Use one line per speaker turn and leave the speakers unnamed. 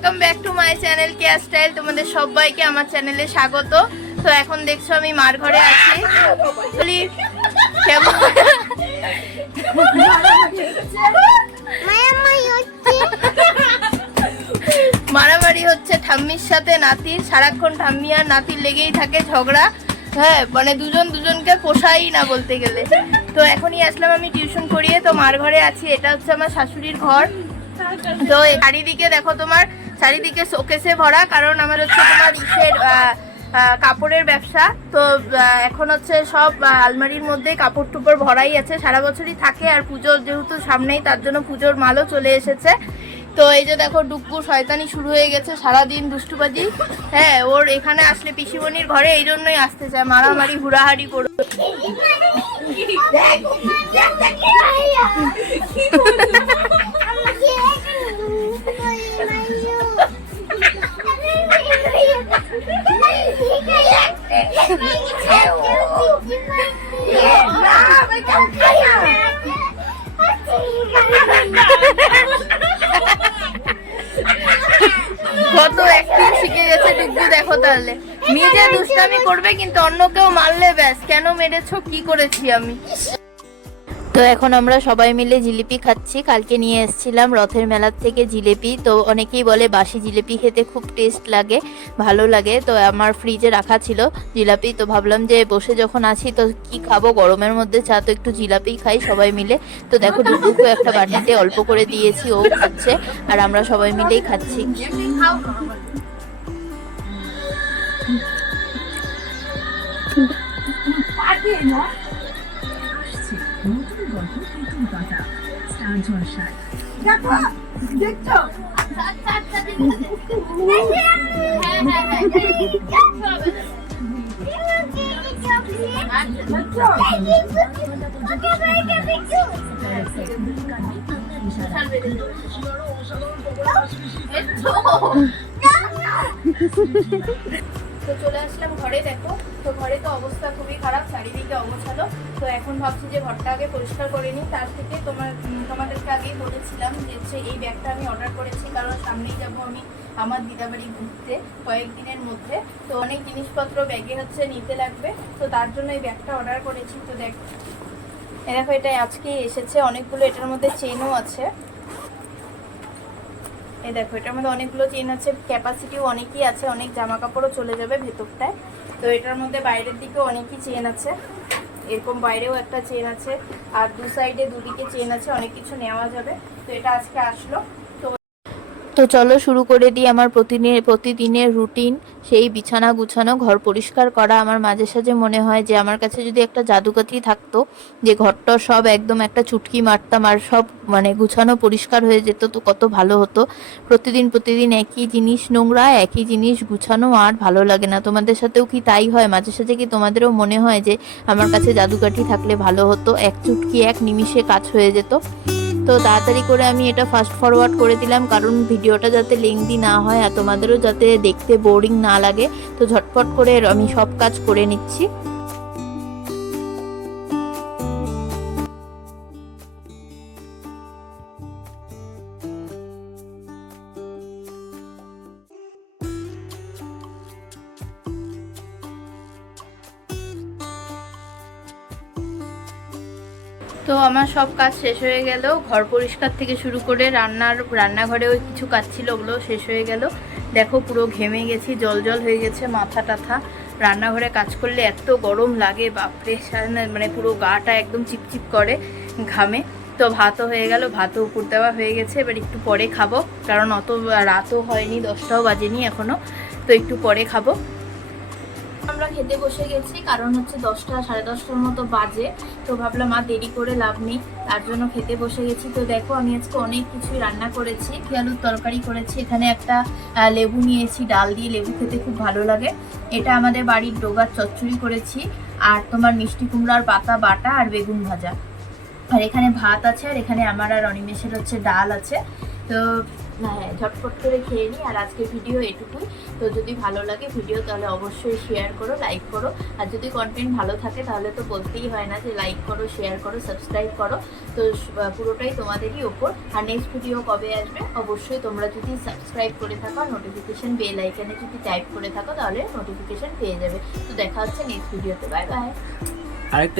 Welcome back to my channel care style তোমাদের সবাইকে আমার চ্যানেলে স্বাগত। তো এখন দেখছ আমি মার ঘরে আছি। কেমন? মারামারি হচ্ছে ঠাম্মির সাথে নাতির সারাক্ষণ ঠাম্মি আর নাতির লেগেই থাকে ঝগড়া। হ্যাঁ মানে দুজন দুজনকে পোষাই না বলতে গেলে। তো এখনই আসলাম আমি টিউশন করিয়ে। তো মার ঘরে আছি। এটা হচ্ছে আমার শাশুড়ির ঘর। তো চারিদিকে দেখো তোমার, চারিদিকে শোকেসে ভরা, কারণ আমার হচ্ছে তোমার ইসের কাপড়ের ব্যবসা। তো এখন হচ্ছে সব আলমারির মধ্যে কাপড় টুপড় ভরাই আছে। সারা বছরই থাকে, আর পুজোর যেহেতু সামনেই, তার জন্য পুজোর মালও চলে এসেছে। তো এই যে দেখো ডুব্বু শয়তানি শুরু হয়ে গেছে সারাদিন দুষ্টুবাজি। হ্যাঁ ওর এখানে আসলে পিসিমণির ঘরে এই জন্যই আসতে চায়, মারামারি, হুড়াহাড়ি করবে কত অ্যাক্টিং শিখে গেছে ডুগু দেখো তাহলে। নিজে দুষ্টামি করবে, কিন্তু অন্য কেউ মারলে ব্যাস। কেন মেরেছো? কি করেছি আমি? তো এখন আমরা সবাই মিলে জিলিপি খাচ্ছি। কালকে নিয়ে এসেছিলাম রথের মেলার থেকে জিলিপি। তো অনেকেই বলে বাসি জিলিপি খেতে খুব টেস্ট লাগে, ভালো লাগে। তো আমার ফ্রিজে রাখা ছিল জিলাপি। তো ভাবলাম যে বসে যখন আছি তো কি খাব? গরমের মধ্যে চা তো একটু জিলাপি খাই সবাই মিলে। তো দেখো ডুডুকে একটা বাটিতে অল্প করে দিয়েছি, ও খাচ্ছে। আর আমরা সবাই মিলেই খাচ্ছি। তো চলে আসলাম ঘরে দেখো। তো ঘরে তো অবস্থা খুবই খারাপ। চারিদিকে অগোছালো। তো এখন ভাবছি যে ঘরটা আগে পরিষ্কার করে নিই। তার থেকে তোমার তোমাদেরকে আগেই বলেছিলাম যে হচ্ছে এই ব্যাগটা আমি অর্ডার করেছি, কারণ সামনেই যাব আমি আমার দিদাবাড়ি ঘুরতে কয়েকদিনের মধ্যে। তো অনেক জিনিসপত্র ব্যাগে হচ্ছে নিতে লাগবে। তো তার জন্য এই ব্যাগটা অর্ডার করেছি। তো দেখ দেখো এটা আজকেই এসেছে। অনেকগুলো এটার মধ্যে চেনও আছে। এই দেখো, এটার মধ্যে অনেকগুলো চেন আছে। ক্যাপাসিটিও অনেকই আছে। অনেক জামা কাপড়ও চলে যাবে ভেতরটায়। তো এটার মধ্যে বাইরের দিকে অনেকই চেন আছে। এরকম বাইরেও একটা চেন আছে। আর দু সাইডে দুদিকে চেন আছে, অনেক কিছু নেওয়া যাবে। তো এটা আজকে আসলো। তো চলো শুরু করে দিই আমার প্রতিদিনের প্রতিদিনের রুটিন সেই বিছানা গুছানো, ঘর পরিষ্কার করা। আমার মাঝে সাঝে মনে হয় যে আমার কাছে যদি একটা জাদুকাঠি থাকতো, যে ঘরটা সব একদম একটা চুটকি মারতাম আর সব মানে গুছানো পরিষ্কার হয়ে যেত, তো কত ভালো হতো। প্রতিদিন প্রতিদিন একই জিনিস নোংরা, একই জিনিস গুছানো আর ভালো লাগে না। তোমাদের সাথেও কি তাই হয়? মাঝে সাঝে কি তোমাদেরও মনে হয় যে আমার কাছে জাদুকাঠি থাকলে ভালো হতো? এক চুটকি, এক নিমিষে কাজ হয়ে যেত। তো তাড়াতাড়ি করে আমি এটা ফাস্ট ফরওয়ার্ড করে দিলাম, কারণ ভিডিওটা যাতে লেংদি না হয় আর তোমাদেরও যাতে দেখতে বোরিং না লাগে, তো ঝটপট করে আমি সব কাজ করে নিচ্ছি। তো আমার সব কাজ শেষ হয়ে গেল। ঘর পরিষ্কার থেকে শুরু করে রান্নার, রান্নাঘরেও কিছু কাজ ছিল, ওগুলো শেষ হয়ে গেল। দেখো পুরো ঘেমে গেছি, জল জল হয়ে গেছে, মাথা টাথা। রান্নাঘরে কাজ করলে এত গরম লাগে, বাপরে মানে পুরো গাটা একদম চিপচিপ করে ঘামে। তো ভাতও হয়ে গেল, ভাতও উপর দেওয়া হয়ে গেছে। এবার একটু পরে খাব, কারণ অত রাতও হয়নি, দশটাও বাজেনি এখনও তো একটু পরে খাব। আমরা খেতে বসে গেছি, কারণ হচ্ছে দশটা, সাড়ে দশটার মতো বাজে। তো ভাবলাম আর দেরি করে লাভ নেই, তার জন্য খেতে বসে গেছি। তো দেখো, আমি আজকে অনেক কিছুই রান্না করেছি আলুর তরকারি করেছি, এখানে একটা লেবু নিয়েছি, ডাল দিয়ে লেবু খেতে খুব ভালো লাগে। এটা আমাদের বাড়ির ডোগার চচ্চড়ি করেছি, আর তোমার মিষ্টি কুমড়ার পাতা, বাটা আর বেগুন ভাজা। আর এখানে ভাত আছে, আর এখানে আমার আর অনিমেষের হচ্ছে ডাল আছে। তো হ্যাঁ ঝটপট করে খেয়ে নিই আর আজকের ভিডিও এটুকুই। তো যদি ভালো লাগে ভিডিও তাহলে অবশ্যই শেয়ার করো লাইক করো। আর যদি কন্টেন্ট ভালো থাকে, তাহলে তো বলতেই হয় না যে লাইক করো শেয়ার করো সাবস্ক্রাইব করো। তো পুরোটাই তোমাদেরই ওপর। আর নেক্সট ভিডিও কবে আসবে? অবশ্যই তোমরা যদি সাবস্ক্রাইব করে থাকো নোটিফিকেশন বেল আইকনে যদি টাইপ করে থাকো, তাহলে নোটিফিকেশন পেয়ে যাবে। তো দেখা হচ্ছে নেক্সট ভিডিওতে বাই বাই
আরেকটা